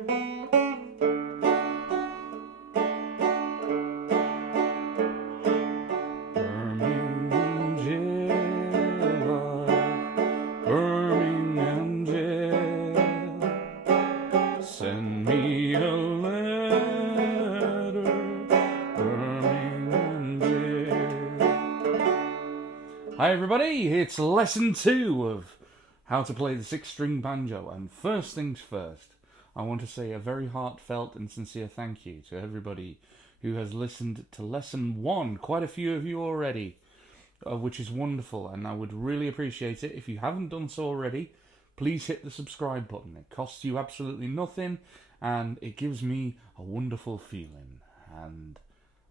Birmingham jail, Birmingham jail, send me a letter, Birmingham jail. Hi everybody, it's lesson 2 of how to play the 6-string banjo, and first things first, I want to say a very heartfelt and sincere thank you to everybody who has listened to lesson 1, quite a few of you already, which is wonderful, and I would really appreciate it. If you haven't done so already, please hit the subscribe button. It costs you absolutely nothing, and it gives me a wonderful feeling, and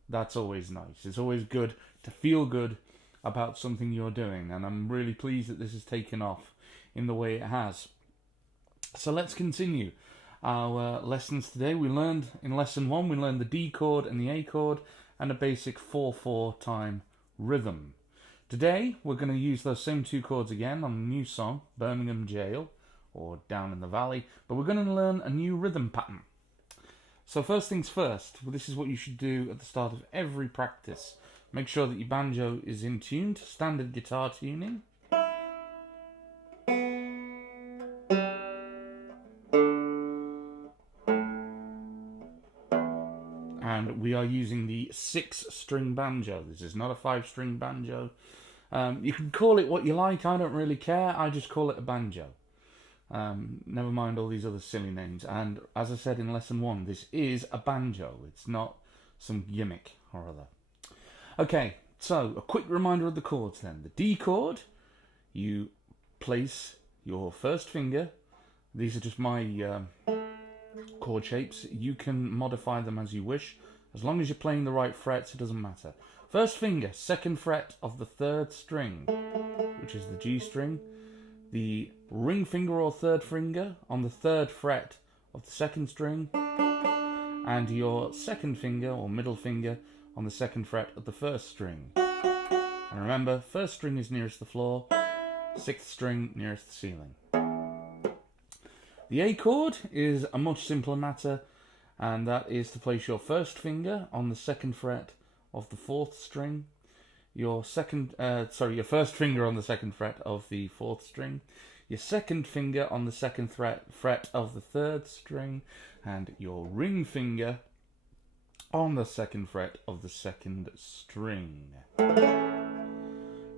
that's always nice. It's always good to feel good about something you're doing, and I'm really pleased that this has taken off in the way it has. So let's continue our lessons today. We learned in lesson 1, we learned the D chord and the A chord and a basic 4/4 time rhythm. Today we're going to use those same 2 chords again on a new song, Birmingham Jail or Down in the Valley, but we're going to learn a new rhythm pattern. So first things first, this is what you should do at the start of every practice. Make sure that your banjo is in tune to standard guitar tuning. And we are using the 6-string banjo. This is not a 5-string banjo. You can call it what you like, I don't really care. I just call it a banjo. Never mind all these other silly names. And as I said in lesson 1, this is a banjo. It's not some gimmick or other. Okay, so a quick reminder of the chords then. The D chord, you place your first finger. These are just my chord shapes. You can modify them as you wish. As long as you're playing the right frets, it doesn't matter. First finger, 2nd fret of the 3rd string, which is the G string. The ring finger or 3rd finger on the 3rd fret of the 2nd string. And your 2nd finger or middle finger on the 2nd fret of the 1st string. And remember, 1st string is nearest the floor, 6th string nearest the ceiling. The A chord is a much simpler matter, and that is to place your 1st finger on the 2nd fret of the 4th string, your 1st finger on the 2nd fret of the 4th string, your 2nd finger on the 2nd fret of the 3rd string, and your ring finger on the 2nd fret of the 2nd string.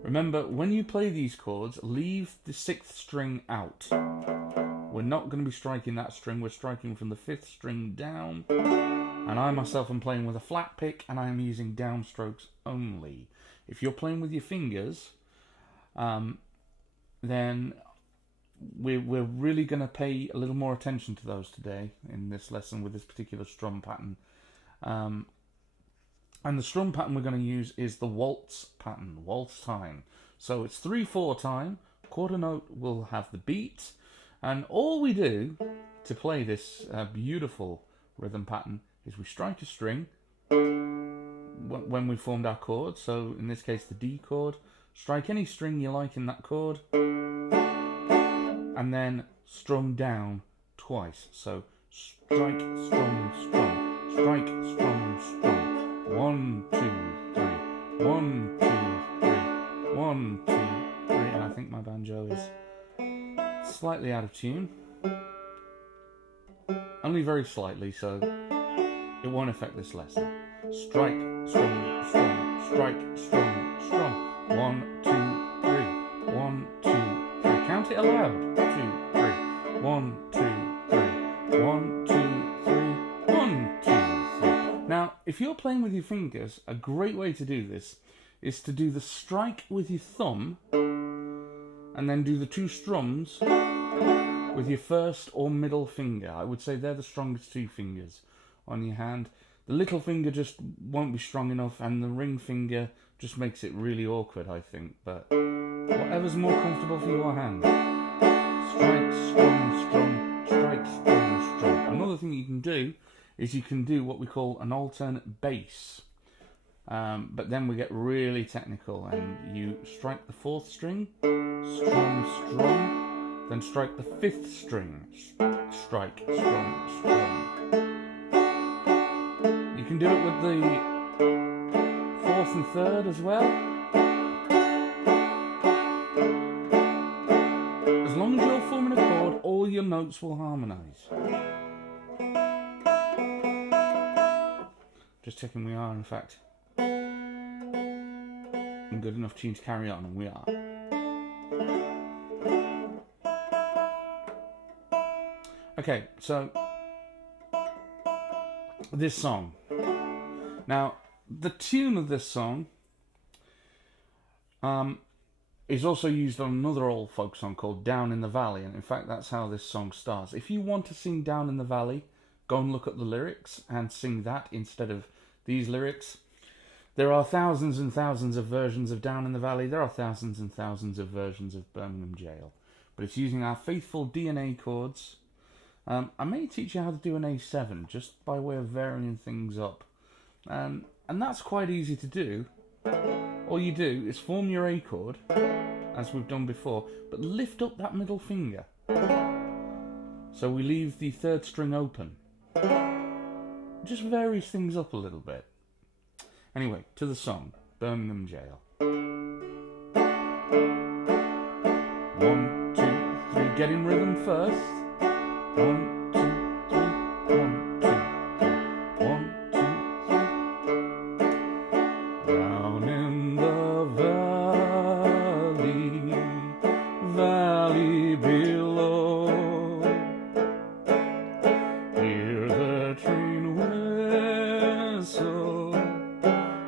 Remember, when you play these chords, leave the 6th string out. We're not going to be striking that string, we're striking from the 5th string down. And I myself am playing with a flat pick, and I am using downstrokes only. If you're playing with your fingers, then we're really going to pay a little more attention to those today in this lesson with this particular strum pattern. And the strum pattern we're going to use is the waltz pattern, waltz time. So it's 3/4 time, quarter note will have the beat, and all we do to play this beautiful rhythm pattern is we strike a string when we formed our chord. So in this case the D chord, strike any string you like in that chord, and then strum down twice. So strike, strum, strum, strike, strum, strum. 1, 2, 3. 1, 2, 3. 1, 2, 3. And I think my banjo is slightly out of tune. Only very slightly, so it won't affect this lesson. Strike, strum, strum, strike, strum, strum. 1, 2, 3. 1, 2, 3. Count it aloud. 2, 3. 1, 2, 3. 1, 2, 3. 1, 2, 3. Now, if you're playing with your fingers, a great way to do this is to do the strike with your thumb and then do the 2 strums with your 1st or middle finger. I would say they're the strongest 2 fingers on your hand. The little finger just won't be strong enough, and the ring finger just makes it really awkward, I think. But whatever's more comfortable for your hand. Strike, strum, strum, strike, strum, strum. Another thing you can do is you can do what we call an alternate bass. But then we get really technical, and you strike the 4th string, strum, strum, then strike the 5th string. Strike, strum, strum. You can do it with the 4th and 3rd as well. As long as you're forming a chord, all your notes will harmonise. Just checking we are, in fact, in good enough tune to carry on, and we are. Okay, so this song. Now, the tune of this song is also used on another old folk song called Down in the Valley, and in fact that's how this song starts. If you want to sing Down in the Valley, go and look at the lyrics and sing that instead of these lyrics. There are thousands and thousands of versions of Down in the Valley. There are thousands and thousands of versions of Birmingham Jail. But it's using our faithful D and A chords. I may teach you how to do an A7 just by way of varying things up. And that's quite easy to do. All you do is form your A chord, as we've done before, but lift up that middle finger. So we leave the 3rd string open. Just varies things up a little bit. Anyway, to the song, Birmingham Jail. 1, 2, 3, get in rhythm first. 1, 2, 3, 1, 2, 3, 1, 2, 3. Down in the valley below, hear the train whistle,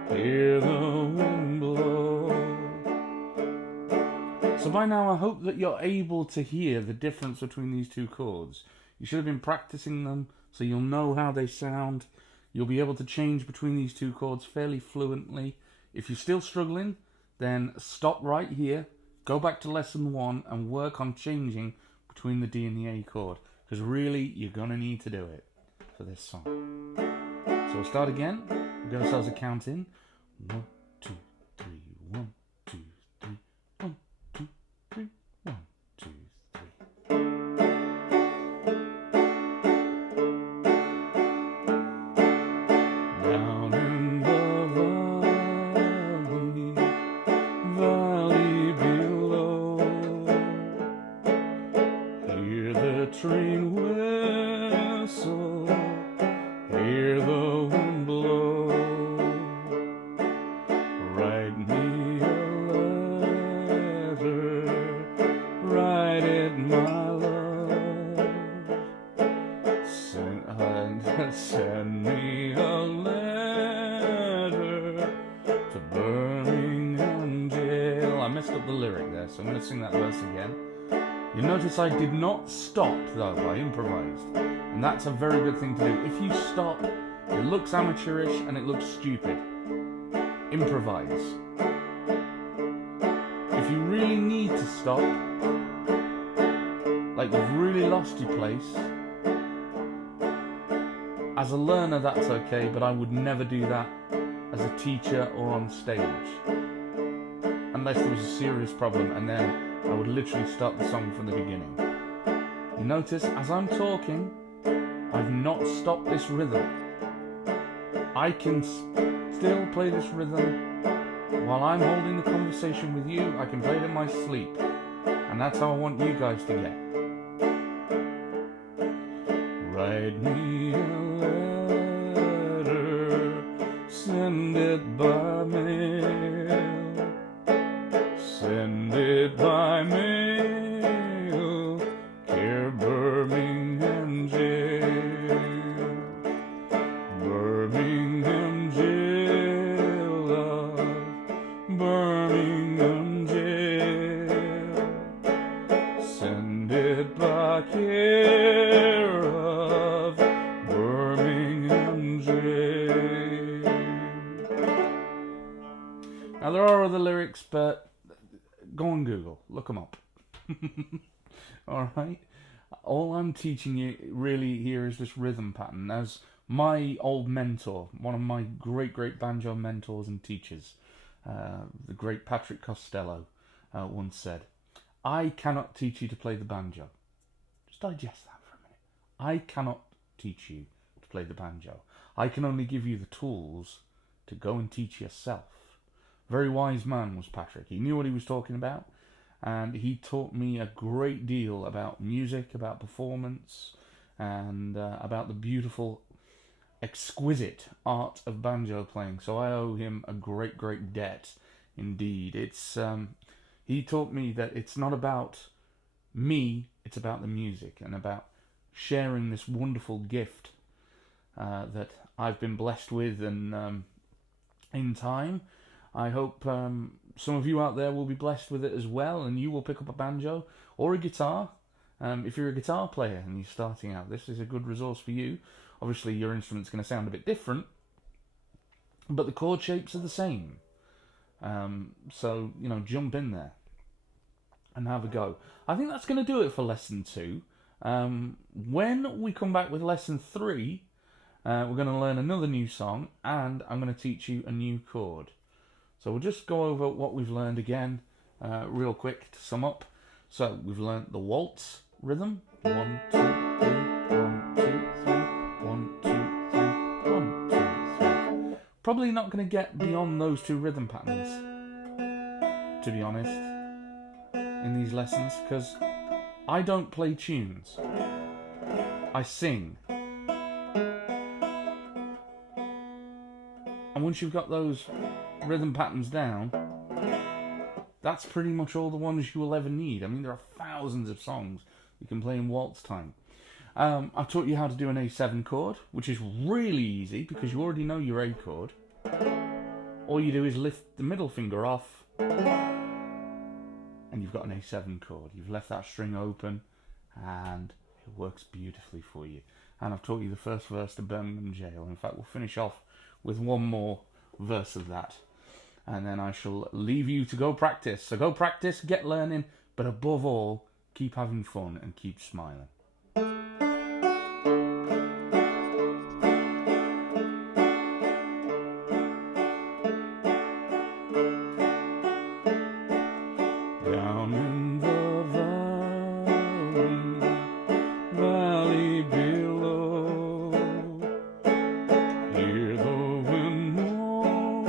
hear the wind blow. So by now I hope that you're able to hear the difference between these two chords. You should have been practicing them so you'll know how they sound. You'll be able to change between these two chords fairly fluently. If you're still struggling, then stop right here, go back to lesson 1 and work on changing between the D and the A chord, because really you're going to need to do it for this song. So we'll start again. We'll give ourselves a count in. 1, 2, 3, 1, 2, 3, 1, 2, 3, 1, 2, 3. Down in the valley below, hear the train whistle, hear the wind blow. Write me a letter, write it, my love. Send me a letter to Birmingham Jail. I messed up the lyric there, so I'm going to sing that verse again. You notice I did not stop, though. I improvised. And that's a very good thing to do. If you stop, it looks amateurish and it looks stupid. Improvise. If you really need to stop, like you've really lost your place, as a learner that's okay, but I would never do that as a teacher or on stage. Unless there was a serious problem, and then I would literally start the song from the beginning. You notice, as I'm talking, I've not stopped this rhythm. I can still play this rhythm while I'm holding the conversation with you. I can play it in my sleep. And that's how I want you guys to get. Write me a letter, send it by mail, send it by mail, care Birmingham Jail, Birmingham Jail, love, Birmingham Jail, send it by care of Birmingham Jail. Now there are other lyrics, but go on Google, look them up. Alright? All I'm teaching you really here is this rhythm pattern. As my old mentor, one of my great banjo mentors and teachers, the great Patrick Costello, once said, I cannot teach you to play the banjo. Just digest that for a minute. I cannot teach you to play the banjo. I can only give you the tools to go and teach yourself. Very wise man was Patrick. He knew what he was talking about, and he taught me a great deal about music, about performance, and about the beautiful, exquisite art of banjo playing. So I owe him a great, great debt indeed. He taught me that it's not about me, it's about the music and about sharing this wonderful gift that I've been blessed with, and in time I hope some of you out there will be blessed with it as well, and you will pick up a banjo or a guitar. If you're a guitar player and you're starting out, this is a good resource for you. Obviously your instrument's going to sound a bit different, but the chord shapes are the same. So, jump in there and have a go. I think that's going to do it for lesson 2. When we come back with lesson 3, we're going to learn another new song, and I'm going to teach you a new chord. So we'll just go over what we've learned again, real quick to sum up. So we've learned the waltz rhythm. 1, 2, 3, 1, 2, 3, 1, 2, 3, 1, 2, 3. Probably not going to get beyond those 2 rhythm patterns, to be honest, in these lessons, because I don't play tunes. I sing. And once you've got those rhythm patterns down, that's pretty much all the ones you will ever need. I mean, there are thousands of songs you can play in waltz time. I've taught you how to do an A7 chord, which is really easy because you already know your A chord. All you do is lift the middle finger off, and you've got an A7 chord. You've left that string open, and it works beautifully for you. And I've taught you the first verse to Birmingham Jail. In fact, we'll finish off with one more verse of that, and then I shall leave you to go practice. So go practice, get learning, but above all, keep having fun and keep smiling. Down in the valley below, hear the wind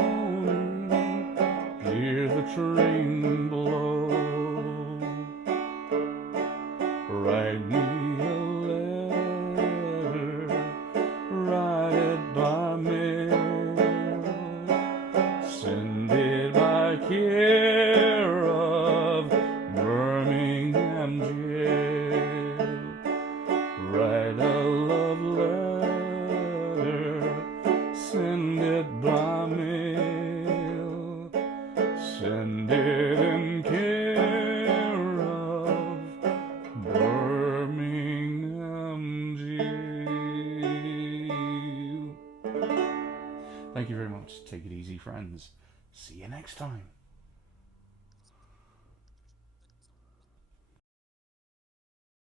moaning, hear the train blow. Write me a letter, write it by mail, send it by care of Birmingham Jail. Write a love letter, send it by mail, send it in care of Birmingham Jail. Thank you very much. Take it easy, friends. See you next time.